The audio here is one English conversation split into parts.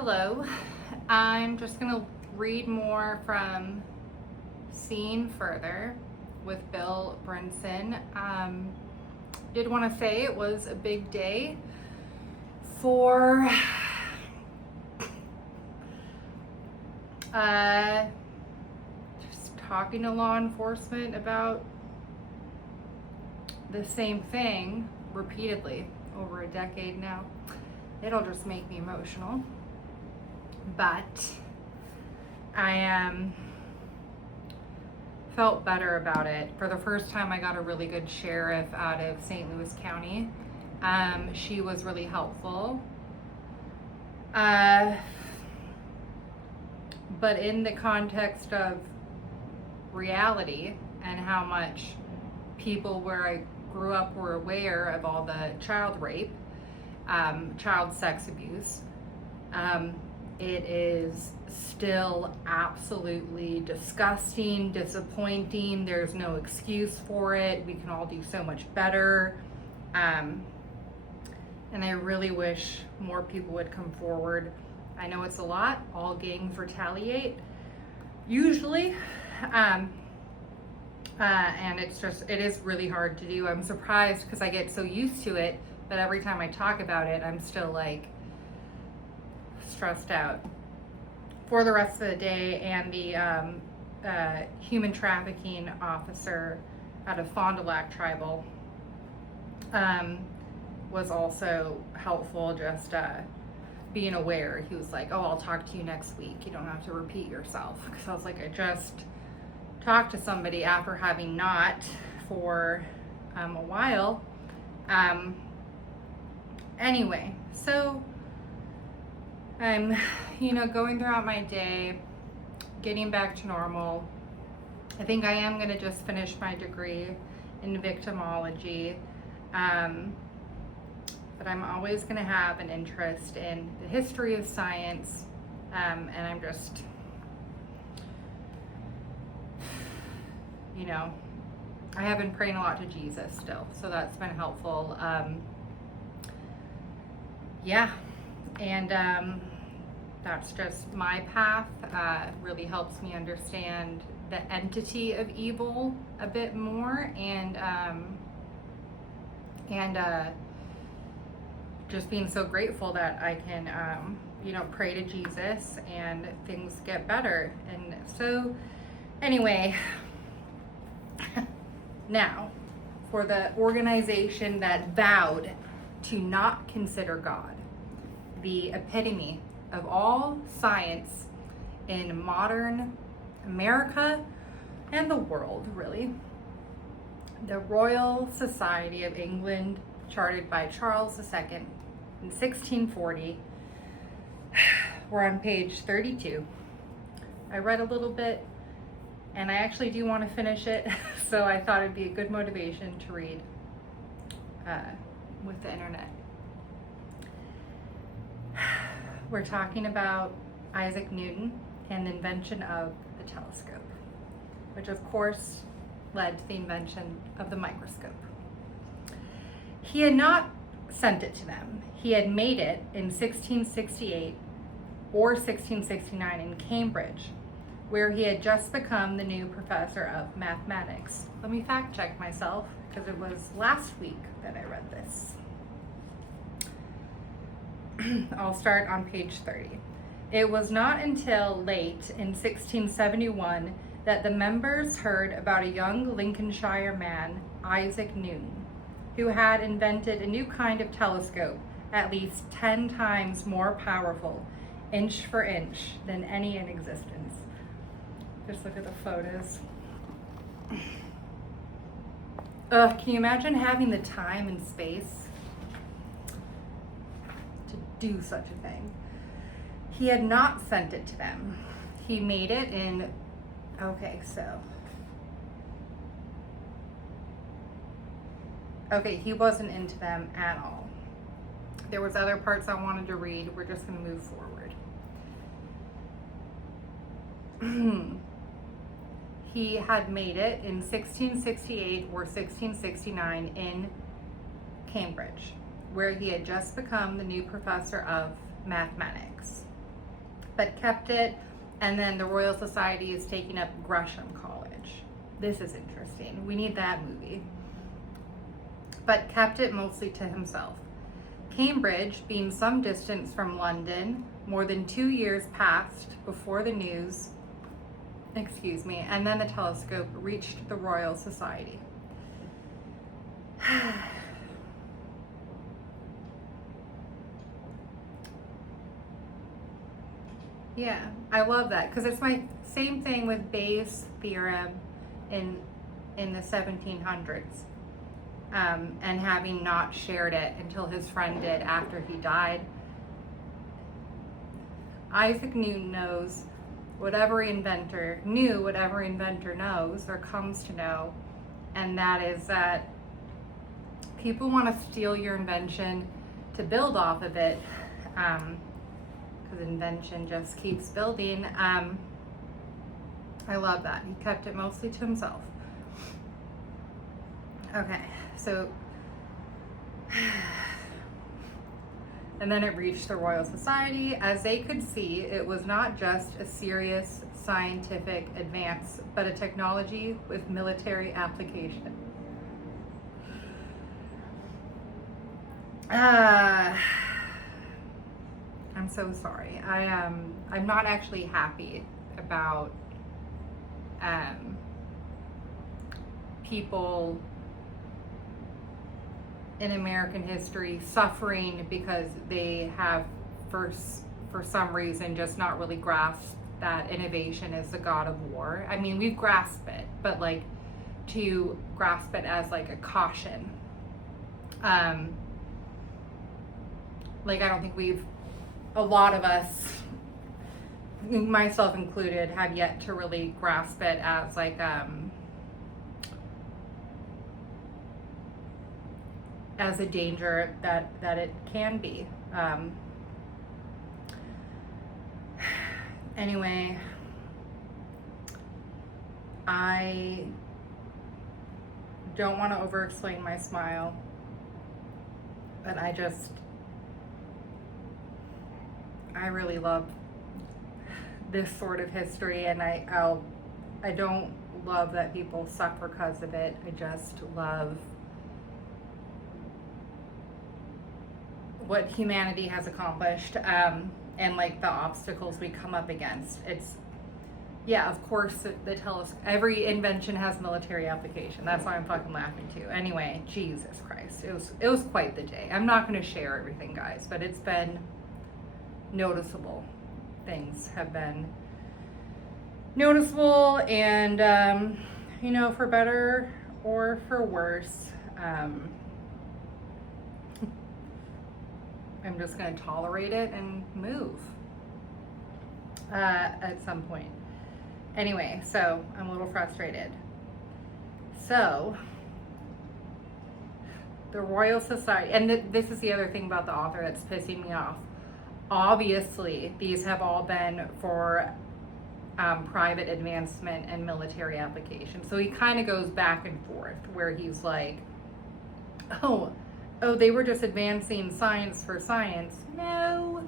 Hello. I'm just going to read more from Seeing Further with Bill Brynson. Did want to say it was a big day for just talking to law enforcement about the same thing repeatedly over a decade now. It'll just make me emotional. But I felt better about it. For the first time, I got a really good sheriff out of St. Louis County. She was really helpful. But in the context of reality and how much people where I grew up were aware of all the child rape, child sex abuse, it is still absolutely disgusting, disappointing. There's no excuse for it. We can all do so much better. And I really wish more people would come forward. I know it's a lot. All gangs retaliate, usually. And it is really hard to do. I'm surprised because I get so used to it, but every time I talk about it, I'm still like, stressed out for the rest of the day. And the human trafficking officer out of Fond du Lac Tribal was also helpful, just being aware. He was like, oh, I'll talk to you next week. You don't have to repeat yourself. Because I was like, I just talked to somebody after having not for a while. Anyway, so I'm, going throughout my day, getting back to normal. I think I am going to just finish my degree in victimology. But I'm always going to have an interest in the history of science. And I'm just, I have been praying a lot to Jesus still. So that's been helpful. And that's just my path. Really helps me understand the entity of evil a bit more, and just being so grateful that I can pray to Jesus and things get better. And so anyway, now for the organization that vowed to not consider God the epitome of all science in modern America and the world, really. The Royal Society of England, chartered by Charles II in 1640. We're on page 32. I read a little bit, and I actually do want to finish it, so I thought it'd be a good motivation to read with the internet. We're talking about Isaac Newton and the invention of the telescope, which of course led to the invention of the microscope. He had not sent it to them. He had made it in 1668 or 1669 in Cambridge, where he had just become the new professor of mathematics. Let me fact check myself, because it was last week that I read this. I'll start on page 30. It was not until late in 1671 that the members heard about a young Lincolnshire man, Isaac Newton, who had invented a new kind of telescope at least 10 times more powerful, inch for inch, than any in existence. Just look at the photos. Can you imagine having the time and space do such a thing? He had not sent it to them. He made it in, he wasn't into them at all. There was other parts I wanted to read. We're just going to move forward. He had made it in 1668 or 1669 in Cambridge, where he had just become the new professor of mathematics. but kept it. And then the Royal Society is taking up Gresham College. This is interesting. We need that movie. But kept it mostly to himself. Cambridge, being some distance from London, more than 2 years passed before the news, and then the telescope reached the Royal Society. Yeah, I love that, because it's my same thing with Bayes' theorem in the 1700s, and having not shared it until his friend did after he died. Isaac Newton knows whatever inventor knows or comes to know, and that is that people want to steal your invention to build off of it, because invention just keeps building. I love that. He kept it mostly to himself. Okay, so and then it reached the Royal Society. As they could see, it was not just a serious scientific advance, but a technology with military application. I'm so sorry. I'm not actually happy about people in American history suffering because they have, for some reason, just not really grasped that innovation is the god of war. I mean, we've grasped it, but like to grasp it as like a caution. Like, I don't think a lot of us, myself included, have yet to really grasp it as like as a danger that it can be. Anyway, I don't want to over-explain my smile, but I really love this sort of history, and I don't love that people suffer because of it. I just love what humanity has accomplished, and like the obstacles we come up against. It's, yeah, of course, the telescope, every invention has military application. That's why I'm fucking laughing too. Anyway, Jesus Christ, it was quite the day. I'm not going to share everything, guys, but it's been noticeable. Things have been noticeable, and you know, for better or for worse. I'm just going to tolerate it and move at some point. Anyway, so I'm a little frustrated. So the Royal Society, and this is the other thing about the author that's pissing me off. Obviously, these have all been for private advancement and military application. So he kind of goes back and forth where he's like, oh, they were just advancing science for science. No,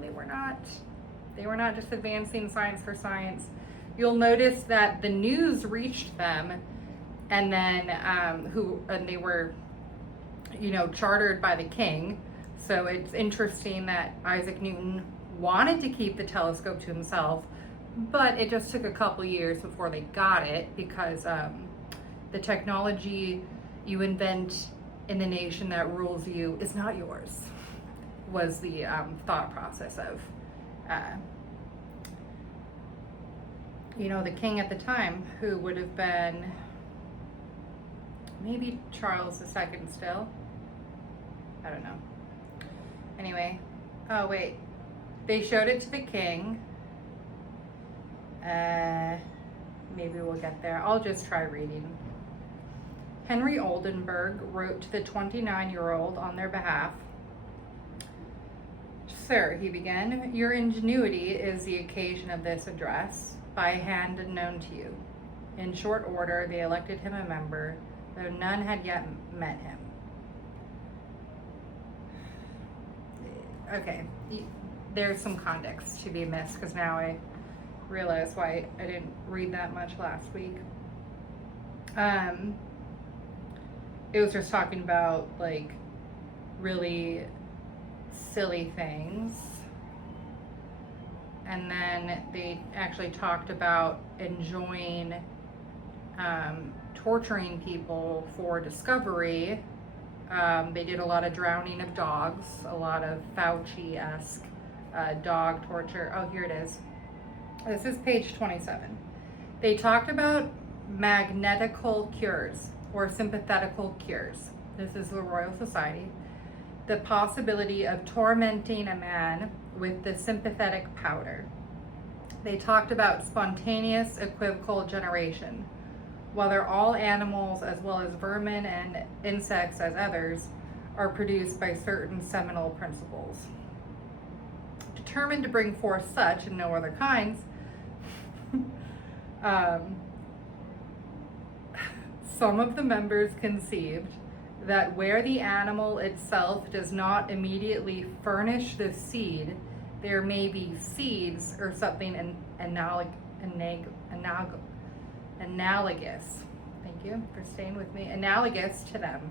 they were not. They were not just advancing science for science. You'll notice that the news reached them, and then they were, you know, chartered by the king. So it's interesting that Isaac Newton wanted to keep the telescope to himself, but it just took a couple years before they got it, because the technology you invent in the nation that rules you is not yours, was the thought process of, you know, the king at the time, who would have been maybe Charles II still. I don't know. Anyway, oh wait, they showed it to the king. Maybe we'll get there. I'll just try reading. Henry Oldenburg wrote to the 29-year-old on their behalf. Sir, he began, your ingenuity is the occasion of this address, by hand unknown to you. In short order, they elected him a member, though none had yet met him. Okay, there's some context to be missed, because now I realize why I didn't read that much last week. It was just talking about like really silly things, and then they actually talked about enjoying torturing people for discovery. They did a lot of drowning of dogs, a lot of Fauci-esque dog torture. Oh, here it is. This is page 27. They talked about magnetical cures or sympathetical cures. This is the Royal Society. The possibility of tormenting a man with the sympathetic powder. They talked about spontaneous equivocal generation. Whether all animals, as well as vermin and insects as others, are produced by certain seminal principles. Determined to bring forth such and no other kinds, some of the members conceived that where the animal itself does not immediately furnish the seed, there may be seeds or something analogous. Thank you for staying with me. Analogous to them,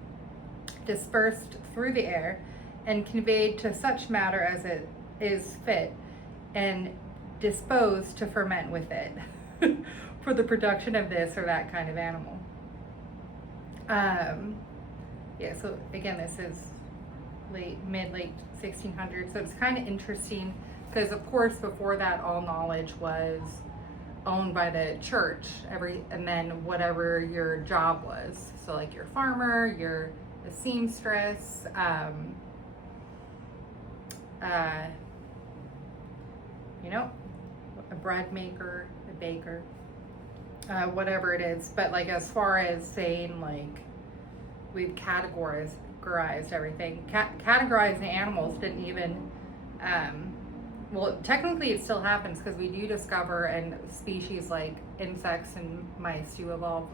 dispersed through the air and conveyed to such matter as it is fit and disposed to ferment with it for the production of this or that kind of animal. Yeah, so again, this is mid-late 1600s, so it's kind of interesting because, of course, before that, all knowledge was owned by the church, and then whatever your job was. So like your farmer, your a seamstress, you know, a bread maker, a baker, whatever it is. But like as far as saying like we've categorized everything, categorizing animals didn't even. Well, technically it still happens because we do discover and species like insects and mice do evolve.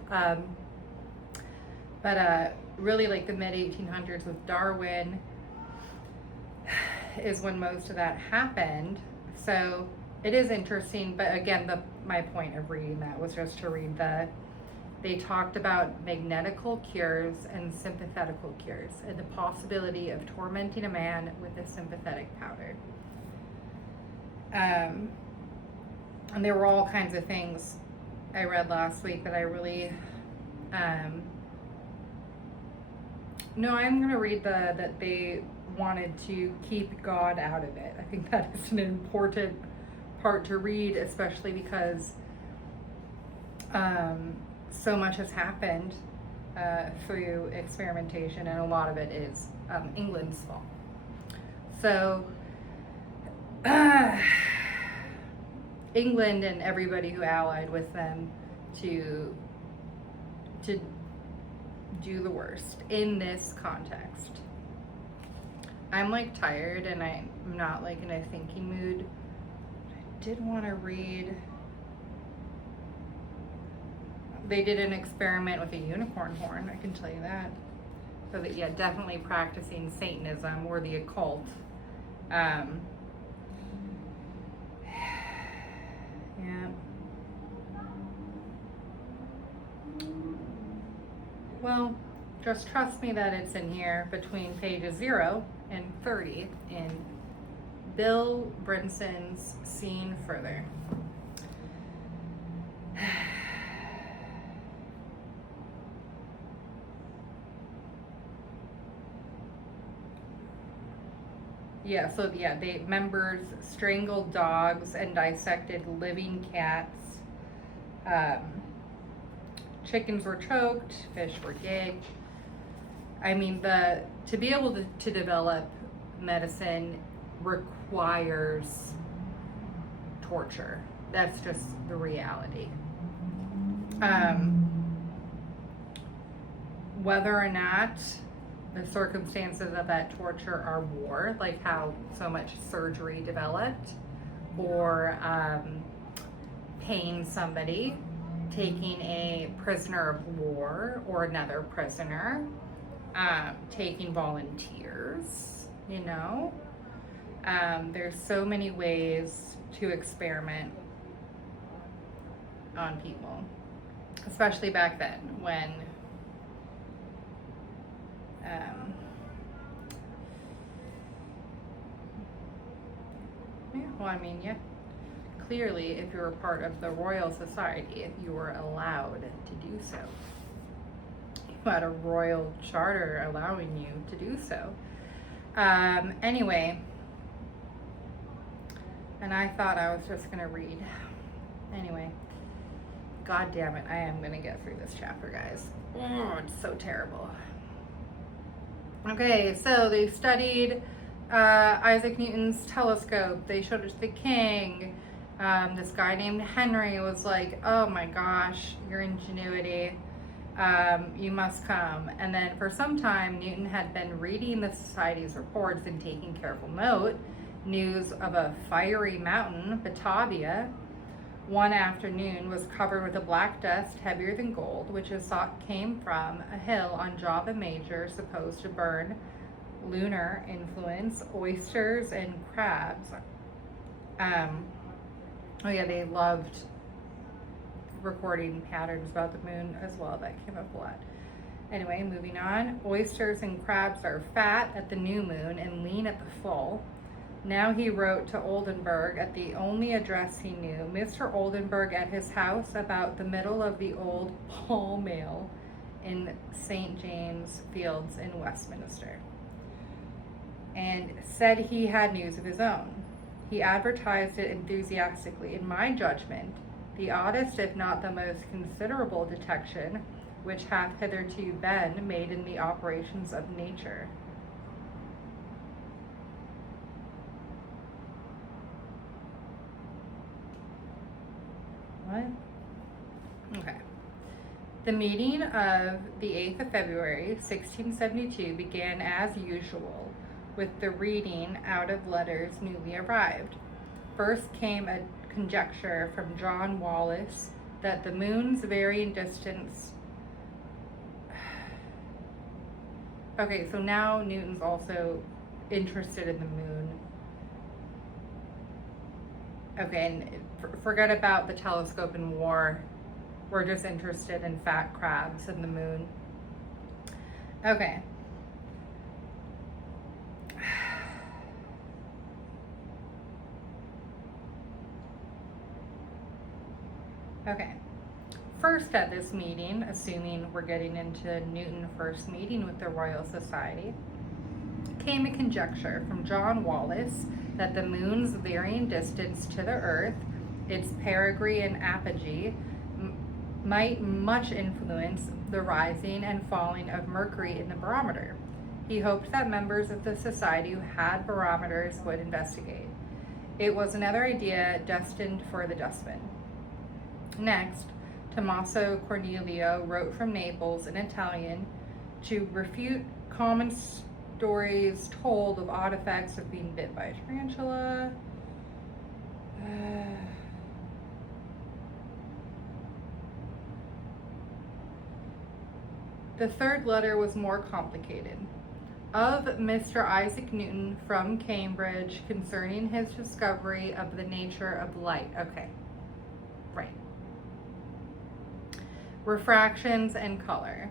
But really like the mid 1800s with Darwin is when most of that happened. So it is interesting, but again, my point of reading that was just to read they talked about magnetical cures and sympathetical cures and the possibility of tormenting a man with a sympathetic powder. And there were all kinds of things I read last week that I really, no, I'm going to read that they wanted to keep God out of it. I think that is an important part to read, especially because so much has happened through experimentation, and a lot of it is England's fault. So England and everybody who allied with them to do the worst in this context. I'm like tired and I'm not like in a thinking mood. I did want to read. They did an experiment with a unicorn horn, I can tell you that. So that, yeah, definitely practicing Satanism or the occult. Yeah. Well, just trust me that it's in here between pages 0 and 30 in Bill Brynson's Seen Further. Yeah, so yeah, members strangled dogs and dissected living cats. Chickens were choked, fish were gagged. I mean, to be able to develop medicine requires torture. That's just the reality. Whether or not the circumstances of that torture are war, like how so much surgery developed, or paying somebody, taking a prisoner of war or another prisoner, taking volunteers, you know, There's so many ways to experiment on people, especially back then when yeah, clearly if you were part of the Royal Society, you were allowed to do so. You had a royal charter allowing you to do so. Anyway, and I thought I was just gonna read. Anyway, god damn it, I am gonna get through this chapter, guys. Oh, it's so terrible. Okay, so they studied Isaac Newton's telescope. They showed it to the king. This guy named Henry was like, oh my gosh, your ingenuity. You must come. And then for some time, Newton had been reading the society's reports and taking careful note. News of a fiery mountain, Batavia, one afternoon was covered with a black dust heavier than gold, which is thought came from a hill on Java Major supposed to burn lunar influence, oysters, and crabs. Oh yeah, they loved recording patterns about the moon as well. That came up a lot. Anyway, moving on. Oysters and crabs are fat at the new moon and lean at the full. Now he wrote to Oldenburg at the only address he knew, Mr. Oldenburg at his house about the middle of the old Pall Mall in St. James Fields in Westminster, and said he had news of his own. He advertised it enthusiastically. In my judgment, the oddest, if not the most considerable detection which hath hitherto been made in the operations of nature. What? Okay. The meeting of the 8th of February, 1672 began as usual with the reading out of letters newly arrived. First came a conjecture from John Wallis that the moon's varying distance. Okay, so now Newton's also interested in the moon. Okay, and forget about the telescope and war. We're just interested in fat crabs and the moon. Okay. Okay. First at this meeting, assuming we're getting into Newton first meeting with the Royal Society, came a conjecture from John Wallis that the moon's varying distance to the earth, its perigee and apogee, might much influence the rising and falling of mercury in the barometer. He hoped that members of the society who had barometers would investigate. It was another idea destined for the dustbin. Next, Tommaso Cornelio wrote from Naples in Italian to refute common stories told of odd effects of being bit by a tarantula. The third letter was more complicated. Of Mr. Isaac Newton from Cambridge concerning his discovery of the nature of light. Okay, right. Refractions and color.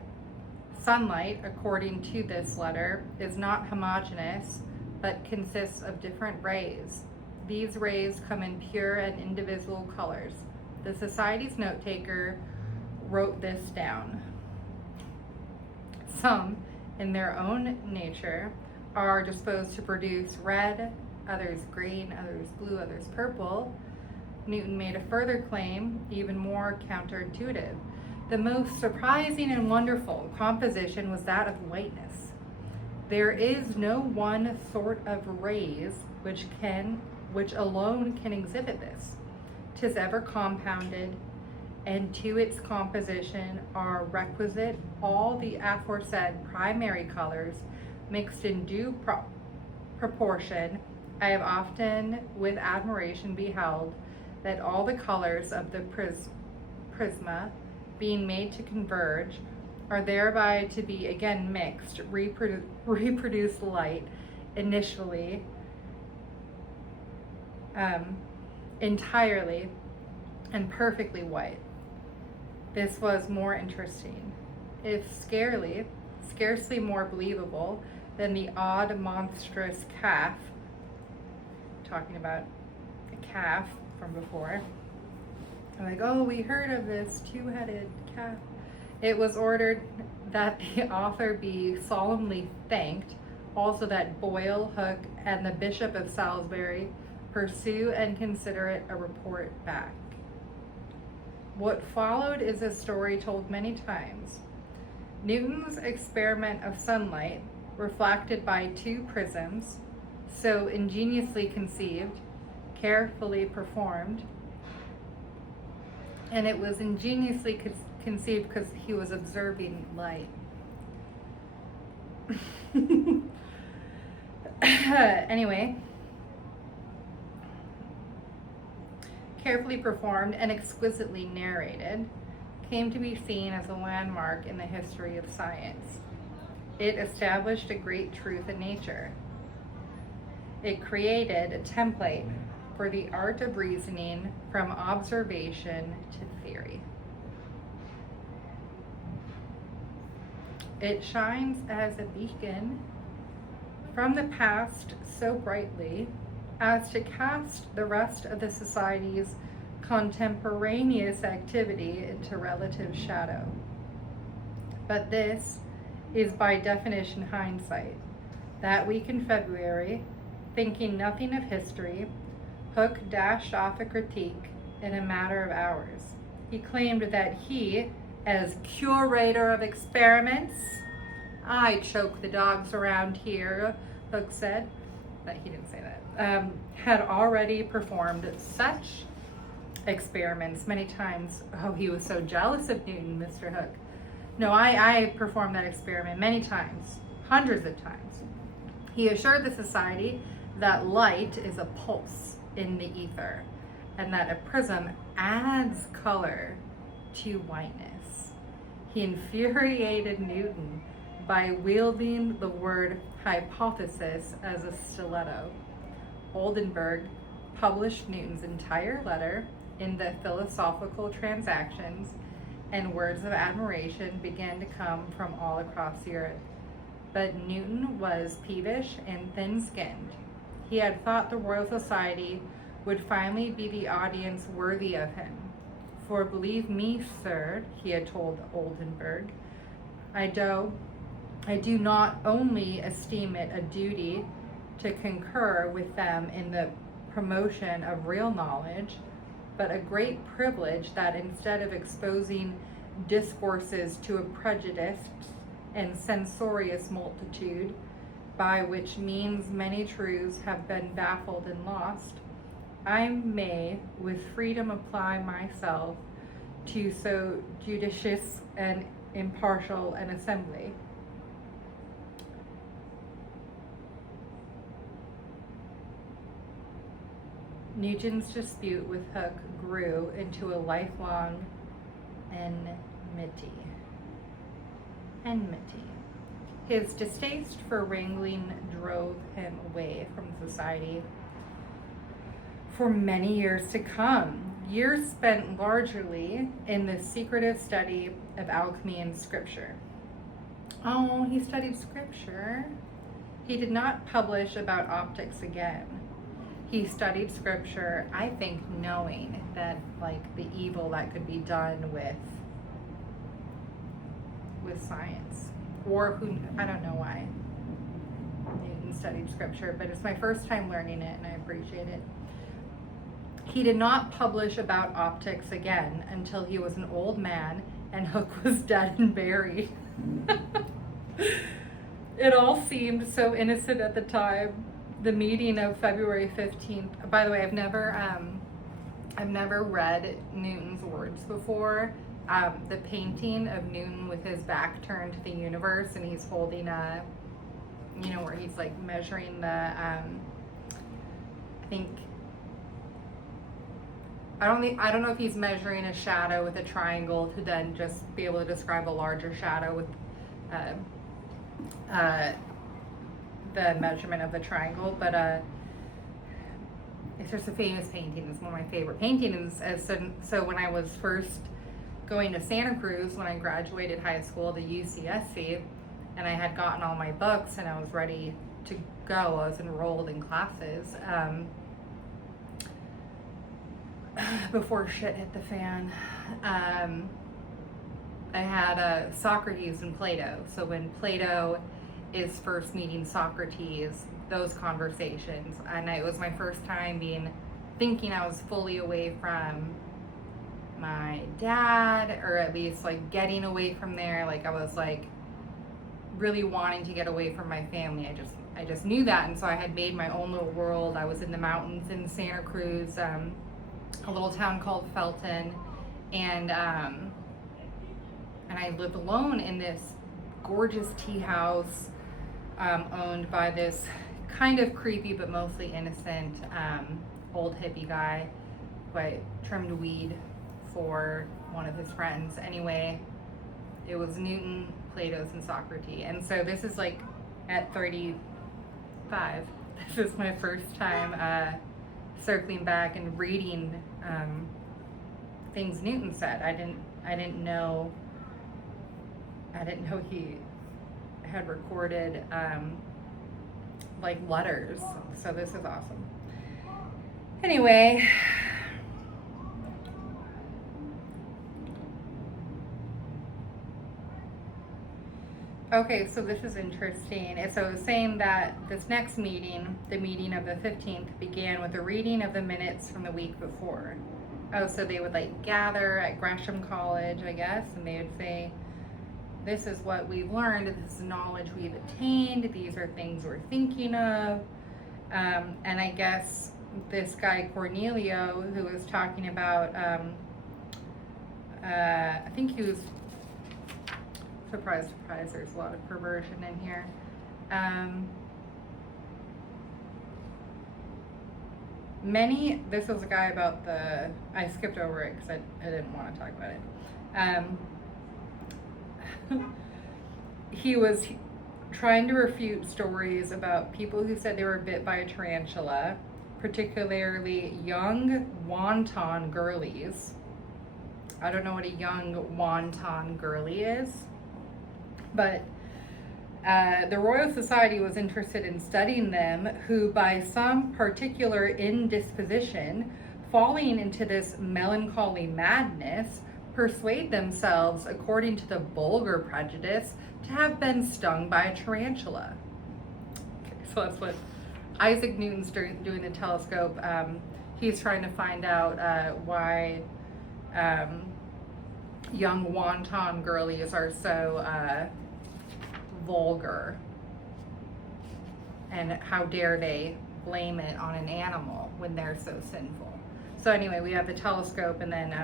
Sunlight, according to this letter, is not homogeneous, but consists of different rays. These rays come in pure and indivisible colors. The Society's note-taker wrote this down. Some, in their own nature, are disposed to produce red, others green, others blue, others purple. Newton made a further claim, even more counterintuitive. The most surprising and wonderful composition was that of whiteness. There is no one sort of rays which alone can exhibit this. 'Tis ever compounded, and to its composition are requisite all the aforesaid primary colors mixed in due proportion. I have often with admiration beheld that all the colors of the prisma, being made to converge, are thereby to be again mixed, reproduce light initially entirely and perfectly white. This was more interesting, if scarcely more believable than the odd, monstrous calf, talking about a calf from before. I'm like, oh, we heard of this two-headed calf. It was ordered that the author be solemnly thanked, also that Boyle, Hook, and the Bishop of Salisbury pursue and consider it a report back. What followed is a story told many times. Newton's experiment of sunlight, reflected by two prisms, so ingeniously conceived, carefully performed, and it was ingeniously conceived because he was observing light. Anyway, carefully performed and exquisitely narrated, came to be seen as a landmark in the history of science. It established a great truth in nature. It created a template for the art of reasoning from observation to theory. It shines as a beacon from the past so brightly as to cast the rest of the society's contemporaneous activity into relative shadow. But this is by definition hindsight. That week in February, thinking nothing of history, Hooke dashed off a critique in a matter of hours. He claimed that he, as curator of experiments, I choke the dogs around here, Hooke said, but he didn't say that, had already performed such experiments many times. Oh, he was so jealous of Newton, Mr. Hooke. No, I performed that experiment many times, hundreds of times. He assured the society that light is a pulse in the ether, and that a prism adds color to whiteness. He infuriated Newton by wielding the word hypothesis as a stiletto. Oldenburg published Newton's entire letter in the Philosophical Transactions, and words of admiration began to come from all across Europe. But Newton was peevish and thin-skinned. He had thought the Royal Society would finally be the audience worthy of him. For believe me, sir, he had told Oldenburg, I do not only esteem it a duty to concur with them in the promotion of real knowledge, but a great privilege that instead of exposing discourses to a prejudiced and censorious multitude, by which means many truths have been baffled and lost, I may with freedom apply myself to so judicious and impartial an assembly. Newton's dispute with Hooke grew into a lifelong enmity. His distaste for wrangling drove him away from society for many years to come, years spent largely in the secretive study of alchemy and scripture. Oh, he studied scripture. He did not publish about optics again. He studied scripture, I think, knowing that, like, the evil that could be done with science. Or who, I don't know why Newton studied scripture, but it's my first time learning it and I appreciate it. He did not publish about optics again until he was an old man and Hooke was dead and buried. It all seemed so innocent at the time. The meeting of February 15th. By the way, I've never read Newton's words before. The painting of Newton with his back turned to the universe, and he's holding a, where he's like measuring the, I don't know if he's measuring a shadow with a triangle to then just be able to describe a larger shadow with the measurement of the triangle, but it's just a famous painting. It's one of my favorite paintings. So when I was first going to Santa Cruz, when I graduated high school to UCSC, and I had gotten all my books and I was ready to go, I was enrolled in classes, before shit hit the fan. I had Socrates and Plato. So when Plato is first meeting Socrates, those conversations, and it was my first time thinking I was fully away from my dad, or at least like getting away from there. Like I was like really wanting to get away from my family. I just knew that, and so I had made my own little world. I was in the mountains in Santa Cruz, a little town called Felton, and I lived alone in this gorgeous tea house, owned by this kind of creepy but mostly innocent old hippie guy who I trimmed weed for one of his friends. Anyway, it was Newton, Plato's, and Socrates. And so this is like at 35. This is my first time circling back and reading things Newton said. I didn't know he had recorded like letters. So this is awesome. Anyway, okay, so this is interesting. So it was saying that this next meeting, the meeting of the 15th, began with a reading of the minutes from the week before. Oh, so they would like gather at Gresham College, I guess, and they would say, this is what we've learned, this is knowledge we've attained, these are things we're thinking of. And I guess this guy Cornelio, who was talking about, I think he was, surprise, there's a lot of perversion in here. This was a guy about I skipped over it because I didn't want to talk about it. He was trying to refute stories about people who said they were bit by a tarantula, particularly young wonton girlies. I don't know what a young wonton girly is, but the Royal Society was interested in studying them, who by some particular indisposition, falling into this melancholy madness, persuade themselves, according to the vulgar prejudice, to have been stung by a tarantula. Okay, so that's what Isaac Newton's doing the telescope. He's trying to find out why young wonton girlies are so vulgar, and how dare they blame it on an animal when they're so sinful. So anyway, we have the telescope, and then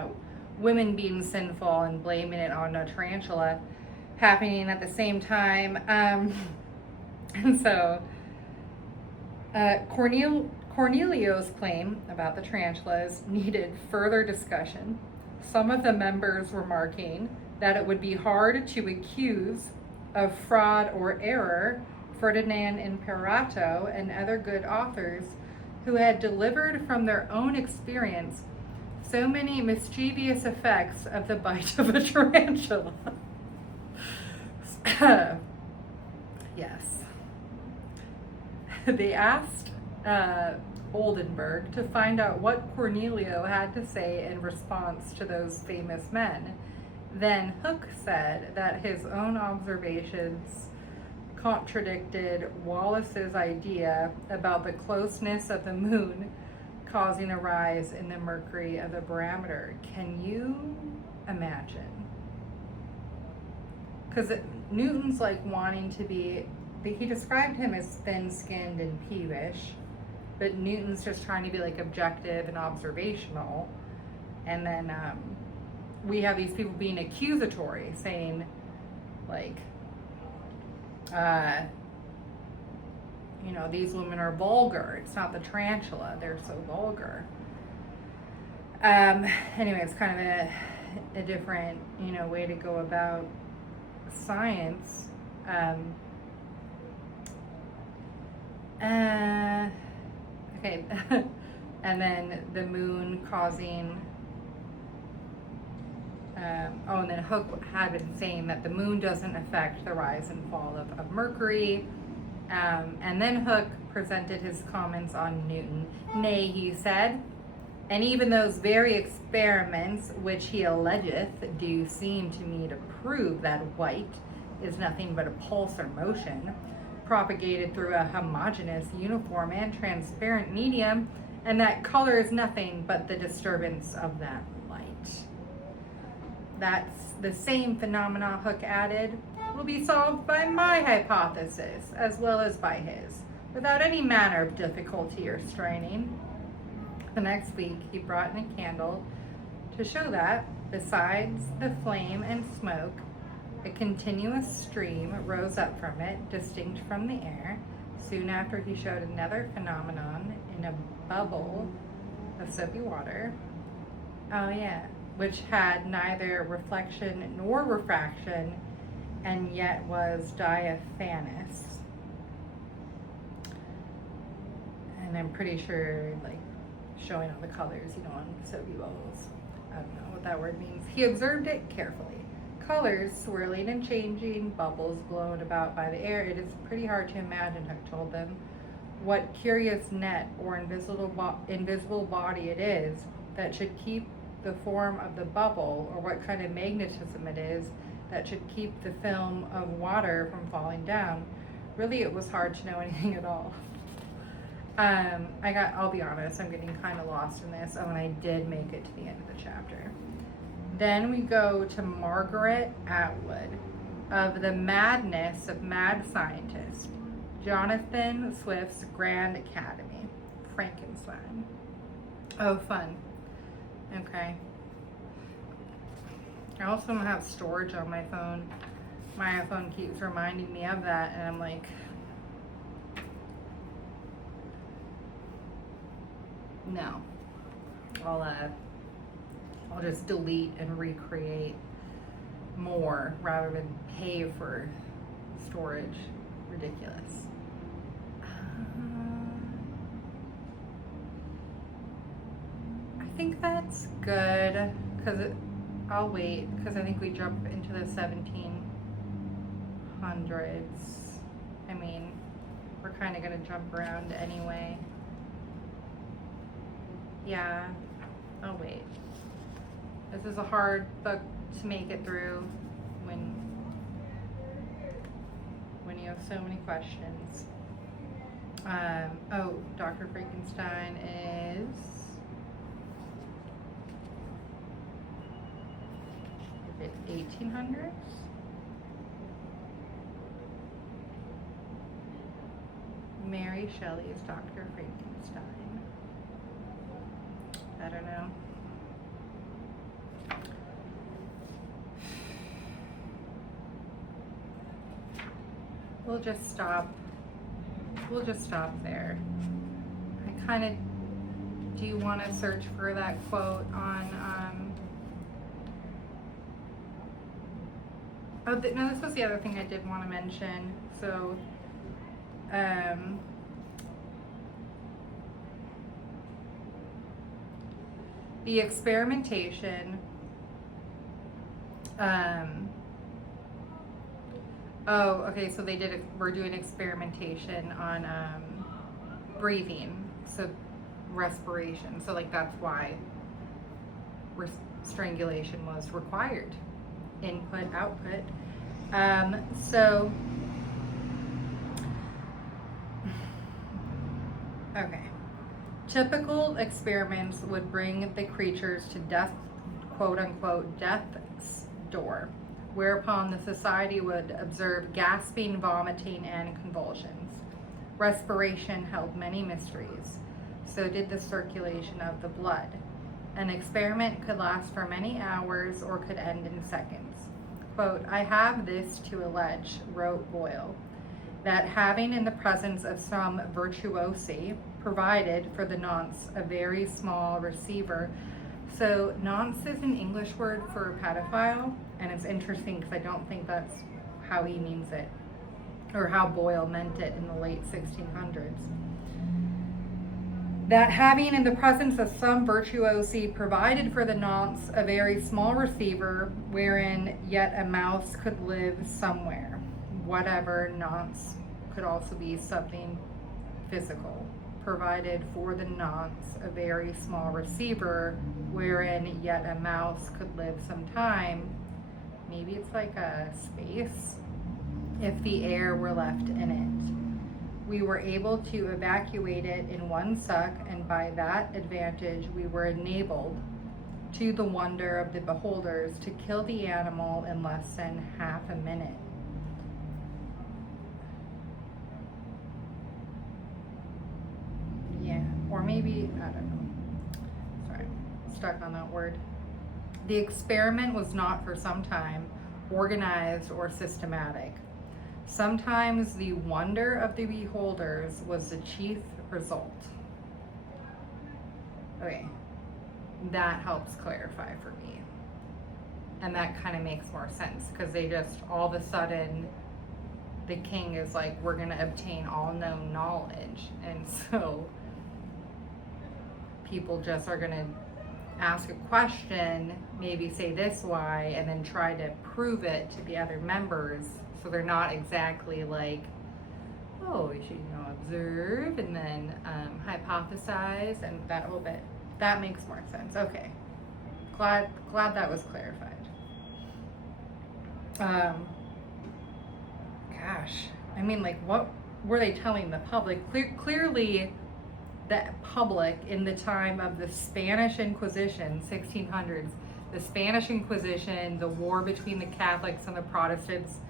women being sinful and blaming it on a tarantula happening at the same time. And so Cornelio's claim about the tarantulas needed further discussion, some of the members remarking that it would be hard to accuse of fraud or error Ferdinand Imperato and other good authors who had delivered from their own experience so many mischievous effects of the bite of a tarantula. Yes. They asked Oldenburg to find out what Cornelio had to say in response to those famous men. Then Hooke said that his own observations contradicted Wallace's idea about the closeness of the moon causing a rise in the mercury of the barometer. Can you imagine? Because Newton's like wanting to be, he described him as thin-skinned and peevish, but Newton's just trying to be like objective and observational. And then we have these people being accusatory, saying like, these women are vulgar. It's not the tarantula, they're so vulgar. Anyway, it's kind of a different, way to go about science. Okay, And then the moon causing, and then Hooke had been saying that the moon doesn't affect the rise and fall of Mercury. And then Hooke presented his comments on Newton. Nay, he said, and even those very experiments which he allegeth do seem to me to prove that white is nothing but a pulse or motion, propagated through a homogeneous, uniform, and transparent medium, and that color is nothing but the disturbance of that light. That's the same phenomena, Hooke added, will be solved by my hypothesis as well as by his, without any manner of difficulty or straining. The next week he brought in a candle to show that, besides the flame and smoke, a continuous stream rose up from it, distinct from the air. Soon after he showed another phenomenon in a bubble of soapy water. Oh yeah, which had neither reflection nor refraction, and yet was diaphanous. And I'm pretty sure, like, showing all the colors, on soapy bubbles. I don't know what that word means. He observed it carefully. Colors swirling and changing, bubbles blown about by the air. It is pretty hard to imagine, Hooke told them, what curious net or invisible body it is that should keep the form of the bubble, or what kind of magnetism it is that should keep the film of water from falling down. Really, it was hard to know anything at all. I'll be honest, I'm getting kind of lost in this. Oh, and I did make it to the end of the chapter. Then we go to Margaret Atwood of The Madness of Mad Scientist, Jonathan Swift's Grand Academy, Frankenstein. Oh, fun. Okay. I also don't have storage on my phone. My iPhone keeps reminding me of that, and I'm like, no. I'll just delete and recreate more rather than pay for storage. Ridiculous. I think that's good, because I'll wait, because I think we jump into the 1700s. I mean, we're kind of going to jump around anyway. Yeah, I'll wait. This is a hard book to make it through when you have so many questions. Dr. Frankenstein is it 1800s? Mary Shelley's Dr. Frankenstein. I don't know. We'll just stop there. I kind of do want to search for that quote on, no, this was the other thing I did want to mention. So, the experimentation, okay, so we're doing experimentation on breathing, so respiration. So like that's why strangulation was required. Input, output. Okay. Typical experiments would bring the creatures to death, quote unquote, death's door, whereupon the society would observe gasping, vomiting, and convulsions. Respiration held many mysteries. So did the circulation of the blood. An experiment could last for many hours or could end in seconds. Quote, I have this to allege, wrote Boyle, that having in the presence of some virtuosi provided for the nonce a very small receiver. So nonce is an English word for pedophile, and it's interesting because I don't think that's how he means it, or how Boyle meant it in the late 1600s. that having in the presence of some virtuosi provided for the nonce a very small receiver wherein yet a mouse could live somewhere. Whatever nonce could also be something physical. Provided for the nonce a very small receiver wherein yet a mouse could live some time. Maybe it's like a space if the air were left in it. We were able to evacuate it in one suck, and by that advantage we were enabled, to the wonder of the beholders, to kill the animal in less than half a minute. Yeah, or maybe, I don't know. Sorry, stuck on that word. The experiment was not for some time organized or systematic. Sometimes the wonder of the beholders was the chief result. Okay, that helps clarify for me. And that kind of makes more sense because they just, all of a sudden, the king is like, we're going to obtain all known knowledge. And so people just are going to ask a question, maybe say this why, and then try to prove it to the other members. So they're not exactly like, oh, we should, observe and then hypothesize and that whole bit. That makes more sense. Okay. Glad that was clarified. Gosh, I mean, like, what were they telling the public? Clearly, the public in the time of the Spanish Inquisition, 1600s, the Spanish Inquisition, the war between the Catholics and the Protestants,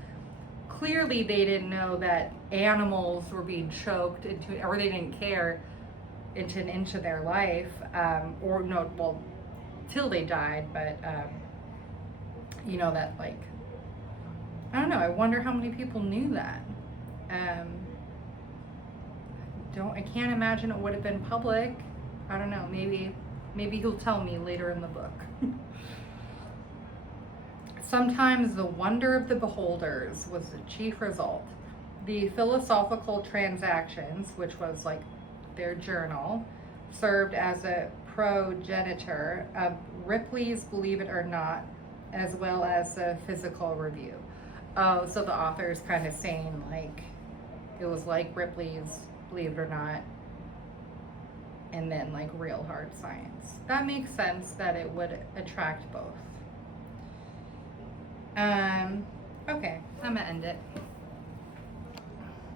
clearly they didn't know that animals were being choked into, or they didn't care, into an inch of their life, or no, well, till they died, but that, like, I don't know, I wonder how many people knew that. I can't imagine it would have been public. I don't know, maybe he'll tell me later in the book. Sometimes the wonder of the beholders was the chief result. The philosophical transactions, which was like their journal, served as a progenitor of Ripley's Believe It or Not, as well as the physical review. Oh, so the author's kind of saying, like, it was like Ripley's Believe It or Not, and then like real hard science. That makes sense that it would attract both. Okay, I'm gonna end it.